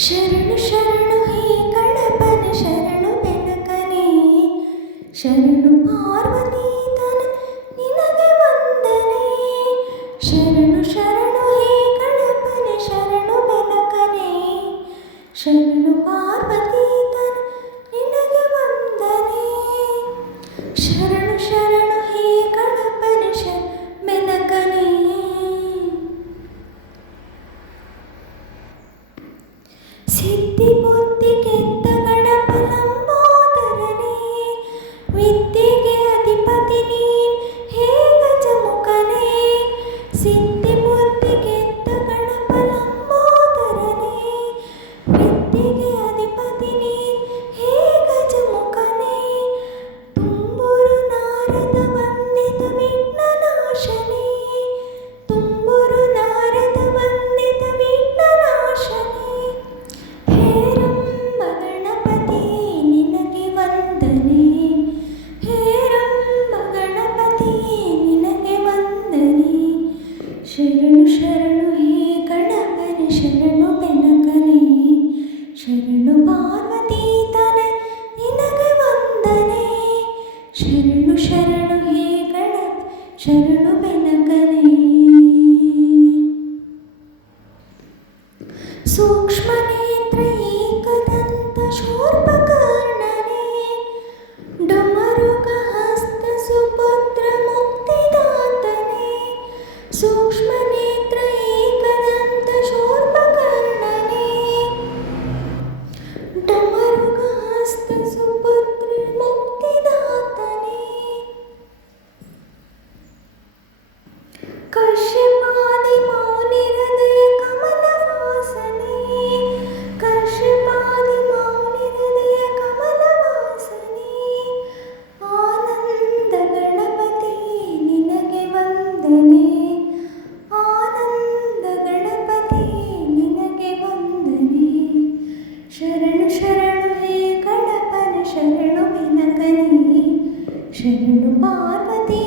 శరణు శరణు హే గణపన శరణు వెనకనే శరణు పార్వతీ తన నినగే వందనే. శరణు శరణు హే గణపన శరణు వెనకనే శరణు বুদ্ধি বুদ্ধি কে శరణు शरणुबेन करे ఏకదంత శూర్పక பார்வதி